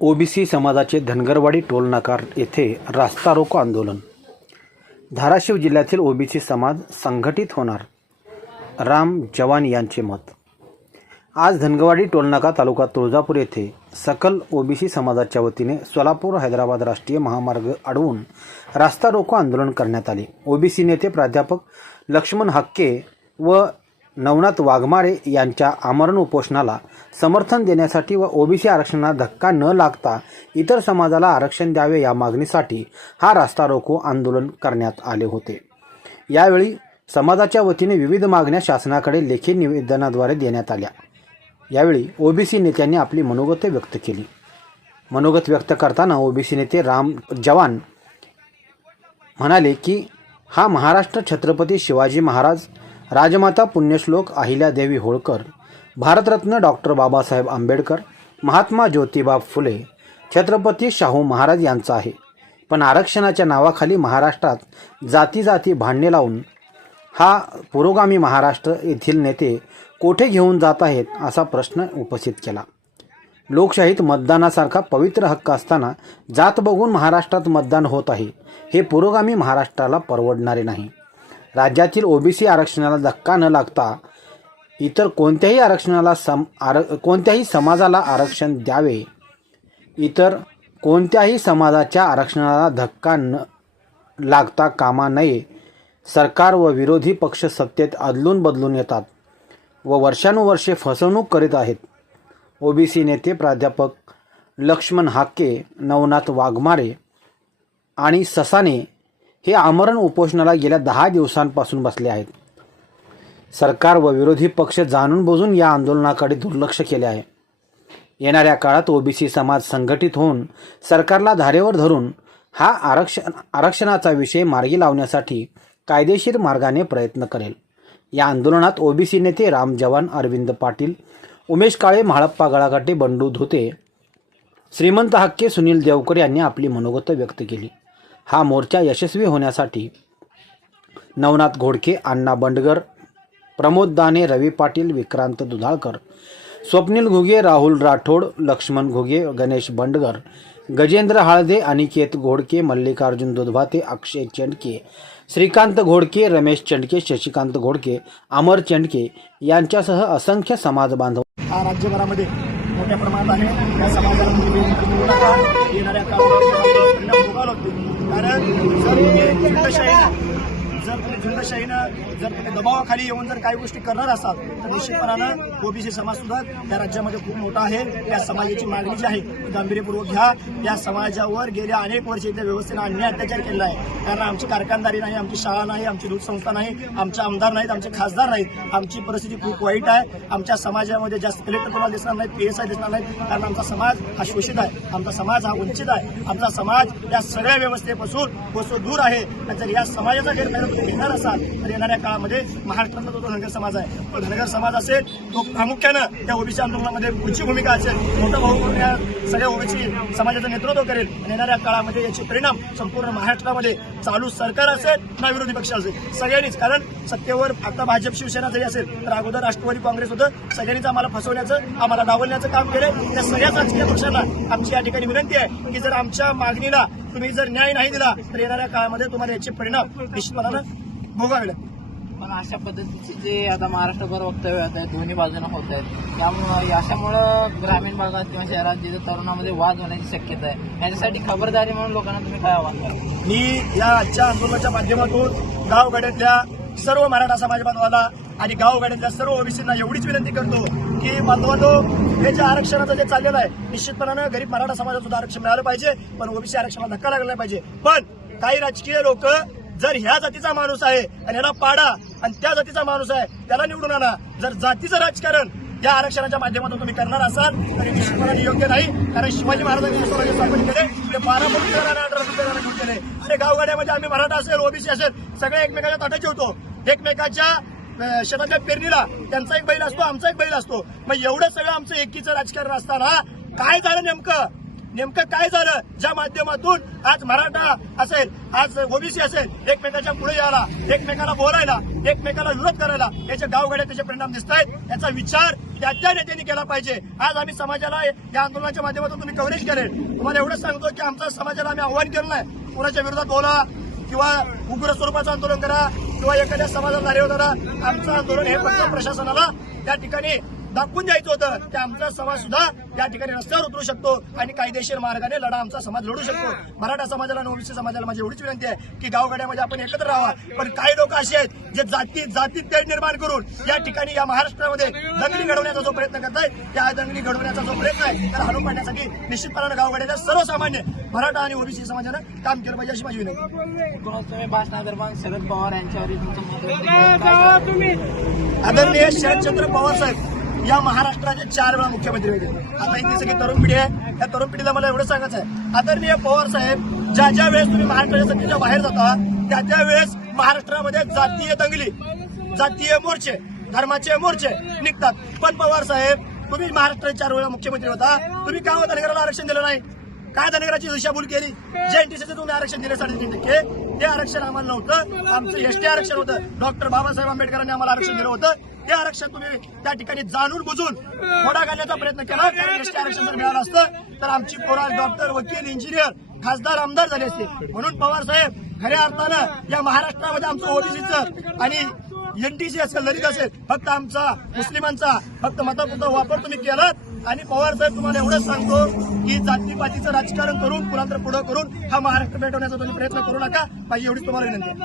OBC समाजाचे धनगरवाडी टोलनाकार येथे रास्ता रोको आंदोलन. धाराशिव जिल्ह्यातील ओबीसी समाज संघटित होणार राम जवान यांचे मत. आज धनगरवाडी टोलनाका तालुका तुळजापूर येथे सकल ओबीसी समाजाच्या वतीने सोलापूर हैदराबाद राष्ट्रीय महामार्ग अडवून रास्ता रोको आंदोलन करण्यात आले. ओबीसी नेते प्राध्यापक लक्ष्मण हक्के व नवनाथ वाघमारे यांच्या आमरण उपोषणाला समर्थन देण्यासाठी व ओबीसी आरक्षणाला धक्का न लागता इतर समाजाला आरक्षण द्यावे या मागणीसाठी हा रास्ता रोको आंदोलन करण्यात आले होते. यावेळी समाजाच्या वतीने विविध मागण्या शासनाकडे लेखी निवेदनाद्वारे देण्यात आल्या. यावेळी ओबीसी नेत्यांनी आपली मनोगते व्यक्त केली. मनोगत व्यक्त करताना ओबीसी नेते राम जवान म्हणाले की हा महाराष्ट्र छत्रपती शिवाजी महाराज राजमाता पुण्यश्लोक अहिल्यादेवी होळकर भारतरत्न डॉक्टर बाबासाहेब आंबेडकर महात्मा ज्योतिबा फुले छत्रपती शाहू महाराज यांचा आहे. पण आरक्षणाच्या नावाखाली महाराष्ट्रात जाती जाती भांडणे लावून हा पुरोगामी महाराष्ट्र येथील नेते कोठे घेऊन जात आहेत असा प्रश्न उपस्थित केला. लोकशाहीत मतदानासारखा पवित्र हक्क असताना जात बघून महाराष्ट्रात मतदान होत आहे हे पुरोगामी महाराष्ट्राला परवडणारे नाही. राज्यातील ओबीसी आरक्षणाला धक्का न लागता इतर कोणत्याही आरक्षणाला सम आर कोणत्याही समाजाला आरक्षण द्यावे. इतर कोणत्याही समाजाच्या आरक्षणाला धक्का न लागता कामा नये. सरकार व विरोधी पक्ष सत्तेत अदलून बदलून येतात व वर्षानुवर्षे फसवणूक करीत आहेत. ओबीसी नेते प्राध्यापक लक्ष्मण हाके नवनाथ वाघमारे आणि ससाने हे आमरण उपोषणाला गेल्या दहा दिवसांपासून बसले आहेत. सरकार व विरोधी पक्ष जाणून बुजून या आंदोलनाकडे दुर्लक्ष केले आहे. येणाऱ्या काळात ओबीसी समाज संघटित होऊन सरकारला धारेवर धरून हा आरक्षण आरक्षणाचा विषय मार्गी लावण्यासाठी कायदेशीर मार्गाने प्रयत्न करेल. या आंदोलनात ओबीसी नेते राम जवान अरविंद पाटील उमेश काळे म्हाळप्पा गळाकाटे बंडू धोते श्रीमंत हक्के सुनील देवकर यांनी आपली मनोगत व्यक्त केली. हा मोर्चा यशस्वी होण्यासाठी नवनाथ घोडके अण्णा बंडगर प्रमोद दाने रवी पाटील विक्रांत दुधाळकर स्वप्नील घुगे राहुल राठोड लक्ष्मण घुगे गणेश बंडगर गजेंद्र हाळदे अनिकेत घोडके मल्लिकार्जुन दुधभाते अक्षय चेंडके श्रीकांत घोडके रमेश चेंडके शशिकांत घोडके अमर चेंडके यांच्यासह असंख्य समाज बांधव राज्यभरामध्ये मोठ्या प्रमाणात आहे. या समाजाला म्हणजे येणाऱ्या काळात कारण सर्व तुम्ही जर तुम्ही झुंडशाहीनं जर तुम्ही दबावाखाली येऊन जर काही गोष्टी करणार असाल तर निश्चितपणानं ओबीसी समाज सुद्धा त्या राज्यामध्ये खूप मोठा आहे. या समाजाची मागणी जी आहे गांभीर्यपूर्वक घ्या. या समाजावर गेल्या अनेक वर्ष इथल्या व्यवस्थेनं अन्याय अत्याचार केलेला आहे. कारण आमची कारखानदारी नाही आमची शाळा नाही आमची दूध संस्था नाही आमचे आमदार नाहीत आमचे खासदार नाहीत. आमची परिस्थिती खूप वाईट आहे. आमच्या समाजामध्ये जास्त कलेक्टर कोणाला दिसणार नाहीत पी एस आय दिसणार नाहीत. कारण आमचा समाज हा शोषित आहे. आमचा समाज हा वंचित आहे. आमचा समाज या सगळ्या व्यवस्थेपासून दूर आहे. जर या समाजाचा गैरफायदा घेणार असाल तर येणाऱ्या काळामध्ये महाराष्ट्रातला जो धनगर समाज आहे तो धनगर समाज असेल तो प्रामुख्यानं त्या ओबीसी आंदोलनामध्ये पुढची भूमिका असेल. मोठा भाऊ म्हणून या सगळ्या ओबीसी समाजाचं नेतृत्व करेल. आणि येणाऱ्या काळामध्ये याचे परिणाम संपूर्ण महाराष्ट्रामध्ये चालू सरकार असेल ना विरोधी पक्ष असेल. सगळ्यांनीच कारण सत्तेवर आता भाजप शिवसेना जरी असेल तर अगोदर राष्ट्रवादी काँग्रेस होतं. सगळ्यांनीच आम्हाला फसवण्याचं आम्हाला डावलण्याचं काम केलं त्या सगळ्याच राजकीय पक्षांना आमची या ठिकाणी विनंती आहे की जर आमच्या मागणीला तुम्ही जर न्याय नाही दिला तर येणाऱ्या काळामध्ये तुम्हाला याचे परिणाम निश्चितपणानं भोगावे पण अशा पद्धतीचे जे आता महाराष्ट्रभर वक्तव्य होत आहेत दोन्ही बाजूने होत आहेत त्यामुळं अशामुळं ग्रामीण भागात किंवा शहरात जिथे तरुणामध्ये वाद होण्याची शक्यता आहे याच्यासाठी खबरदारी म्हणून लोकांना तुम्ही काय आवाहन करा मी या आजच्या आंदोलनाच्या माध्यमातून गावगाड्यातल्या सर्व मराठा समाज बांधवाला आणि गावगाड्यातल्या सर्व ओबीसींना एवढीच विनंती करतो की बांधवांनो हे जे आरक्षणाचं जे चाललेलं आहे निश्चितपणानं गरीब मराठा समाजाला सुद्धा आरक्षण मिळालं पाहिजे पण ओबीसी आरक्षणाला धक्का लागला पाहिजे. पण काही राजकीय लोक जर ह्या जातीचा माणूस आहे आणि ह्याला पाडा आणि त्या जातीचा माणूस आहे त्याला निवडून आणा. जर जातीचं राजकारण या आरक्षणाच्या माध्यमातून तुम्ही करणार असाल तर निश्चितपणे योग्य नाही. कारण शिवाजी महाराजांनी स्वराज्य स्थापन केले. ते बारा केले अरे गावगाड्यामध्ये आम्ही मराठा असेल ओबीसी असेल सगळे एकमेकाच्या ताटाचे होतो. एकमेकाच्या शेताच्या पेरणीला त्यांचा एक बैल असतो आमचा एक बैल असतो. मग एवढं सगळं आमचं एकीचं राजकारण असताना काय झालं नेमकं? नेमकं काय झालं? ज्या माध्यमातून आज मराठा असेल आज ओबीसी असेल एकमेकाच्या पुढे यायला एकमेकाला बोलायला एकमेकाला विरोध करायला याच्या गावगाड्या त्याचे परिणाम दिसत आहेत याचा विचार त्या त्या नेत्यांनी केला पाहिजे. आज आम्ही समाजाला या आंदोलनाच्या माध्यमातून तुम्ही कव्हरेज करेल. तुम्हाला एवढंच सांगतो की आमच्या समाजाला आम्ही आव्हान केलं नाही कोणाच्या विरोधात बोला किंवा उग्र स्वरूपाचं आंदोलन करा किंवा एखाद्या समाजाला नारे करा आमचं आंदोलन हे फक्त प्रशासनाला. त्या ठिकाणी दाखवून द्यायचं होतं की आमचा समाज सुद्धा या ठिकाणी रस्त्यावर उतरू शकतो आणि कायदेशीर मार्गाने लढा आमचा समाज लढू शकतो मराठा समाजाला आणि ओबीसी समाजाला माझी एवढीच विनंती आहे की गावगाड्यामध्ये आपण एकत्र राहावा पण काही लोक असे आहेत जे जाती जाती तेढ निर्माण करून या ठिकाणी या महाराष्ट्रामध्ये दंगली घडवण्याचा जो प्रयत्न करतायत त्या दंगली घडवण्याचा जो प्रयत्न आहे त्याला हाणून पाडण्यासाठी निश्चितपणाने गावगाड्याच्या सर्वसामान्य मराठा आणि ओबीसी समाजानं काम केलं पाहिजे अशी माझी विनंती आहे. शरद पवार सांगाल? आदरणीय शरदचंद्र पवार साहेब या महाराष्ट्राचे चार वेळा मुख्यमंत्री होते. आता इथे सगळी तरुण पिढी आहे. त्या तरुण पिढीला मला एवढं सांगायचं आहे आदरणीय पवार साहेब ज्या ज्या वेळेस तुम्ही महाराष्ट्राच्या सत्तेच्या बाहेर जाता त्या त्या वेळेस महाराष्ट्रामध्ये जातीय दंगली जातीय मोर्चे धर्माचे मोर्चे निघतात. पण पवार साहेब तुम्ही महाराष्ट्राचे चार वेळा मुख्यमंत्री होता. तुम्ही का हो धनगराला आरक्षण दिलं नाही? काय धनगराची दिशाभूल केली? जे एनटीसीचं तुम्ही आरक्षण दिले साडेतीन टक्के. ते आरक्षण आम्हाला नव्हतं. आमचं एसटी आरक्षण होतं. डॉक्टर बाबासाहेब आंबेडकरांनी आम्हाला आरक्षण दिलं होतं. ते आरक्षण तुम्ही त्या ठिकाणी जाणून बुजून मोडा घालण्याचा प्रयत्न केला. कारण एसटी आरक्षण जर मिळालं असतं तर आमची पोरा डॉक्टर वकील इंजिनियर खासदार आमदार झाले असते. म्हणून पवार साहेब खऱ्या अर्थानं या महाराष्ट्रामध्ये आमचं ओबीसीचं आणि एनटीसी असेल दलित असेल फक्त आमचा मुस्लिमांचा फक्त मतापुरता वापर तुम्ही केलात. आणि पवार साहेब तुम्हाला एवढंच सांगतो की जातीपातीचं राजकारण करून कुणांतर पुढं करून हा महाराष्ट्र पेटवण्याचा तुम्ही प्रयत्न करू नका. पाहिजे एवढीच तुम्हाला विनंती.